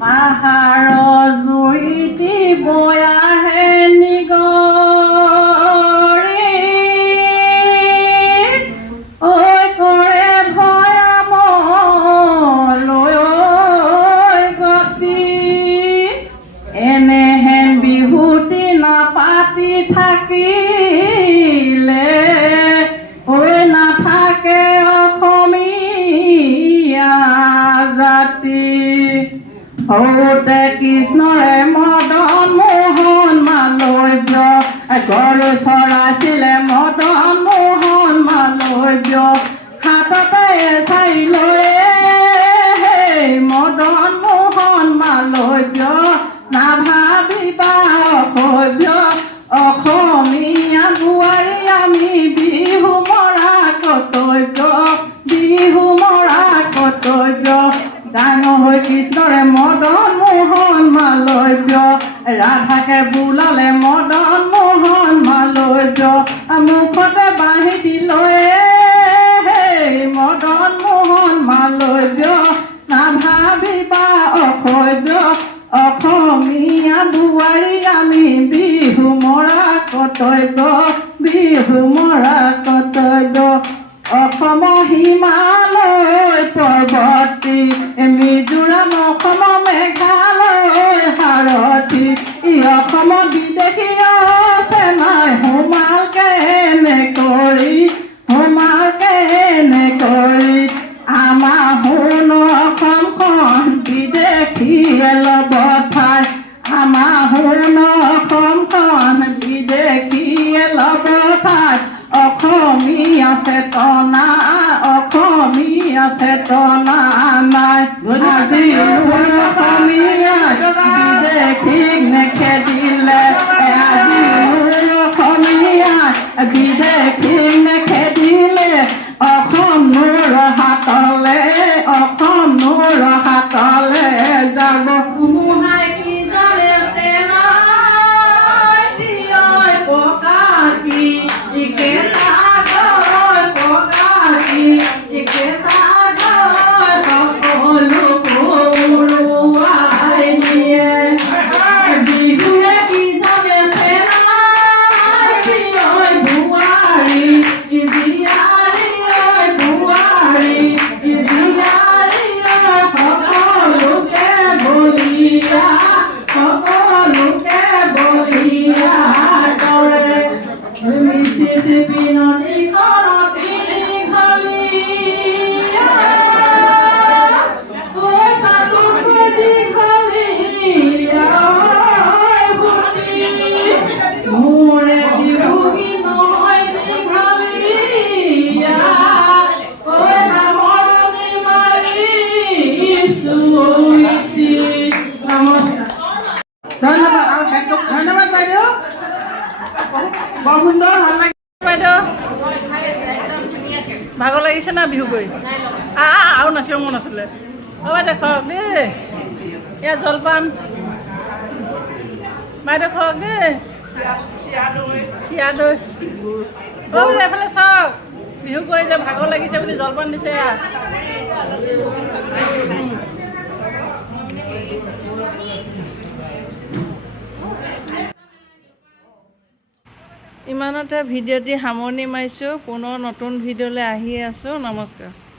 পাহাৰৰ জুৰিটি বৈ আহে নিগৰি ঐ কৰে ভয়ামলৈ গতি এনেহেন বিহুতি নাপাতি থাকিলে ঐ নাথাকে অসমীয়া জাতি সৰুতে কৃষ্ণৰে মদন মোহন মালব্য গৰু চৰাইছিলে মদন মোহন মালব্য হাততে চাই লৈ মদন মোহন মালব্য নাভাবিবা অসভ্য অসমীয়া বোৱাৰী আমি বিহু মৰা কৰ্তব্য বিহু মৰা কৰ্তব্য ডাঙৰ হৈ কৃষ্ণৰে মদন মোহন মালব্য ৰাধাকে বোলালে মদন মোহন মালব্য মুখতে বাঁহী দিলৈ মদন মোহন মালব্য নাভাবিবা অসভ্য অসমীয়া বোৱাৰী আমি বিহু মৰা কৰ্তব্য বিহু মৰা কৰ্তব্য অসমৰ হিমালয় পৰ্বতী মিজোৰাম অসম মেঘালয় সাৰথী অসমৰ বিদেশী আছে নাই সোমালকে এনে কৰি আমাৰ সোণ অসমখন বিদেশীয়ে ল'ব ঠাই আমাৰ সোণ অসমখন বিদেশীয়ে ল'ব ঠাই অসমীয়া চেতনা নাই আজি অসমীয়া বিদেশীক নেখেদিলে আজি অসমীয়া বিদেশীক নেখেদিলে অসম নূৰ হাতলে যাব ধুমুহাই কি জানে চেনাই দিয়ৈ পকাকি ইকে সাগৰ পকাকি ইকে সাগৰ সকলো পৰুৱাই নিয়ে বিহুৱে কি জানে চেনাই দিয়ৈ বোৱাৰী জীয়াৰী বোৱাৰী জীয়াৰী সকলোকে বলিয়া কৰে মিচিচিপি নদীখনত দীঘলীয়া কৈ তাতো দীঘলীয়া মোৰে বিহুগী নহয় দীঘলীয়া কৈ নামৰণি মাৰিছো নমস্কাৰ ধন্যবাদ বাইদেউ বৰ সুন্দৰ ভাল লাগিছে বাইদেউ ভাগৰ লাগিছে না বিহু কৰি আৰু নাচিব মন আছিলে বাইদেউ খাওক দেই এয়া জলপান বাইদেউ খাওক দেই চিৰা দৈ বাইদেউ এফালে চাওক বিহু কৰি যে ভাগৰ লাগিছে বুলি জলপান দিছে ইমানতে ভিডিঅ'টি সামৰণি মাৰিছোঁ পুনৰ নতুন ভিডিঅ'লৈ আহি আছোঁ নমস্কাৰ।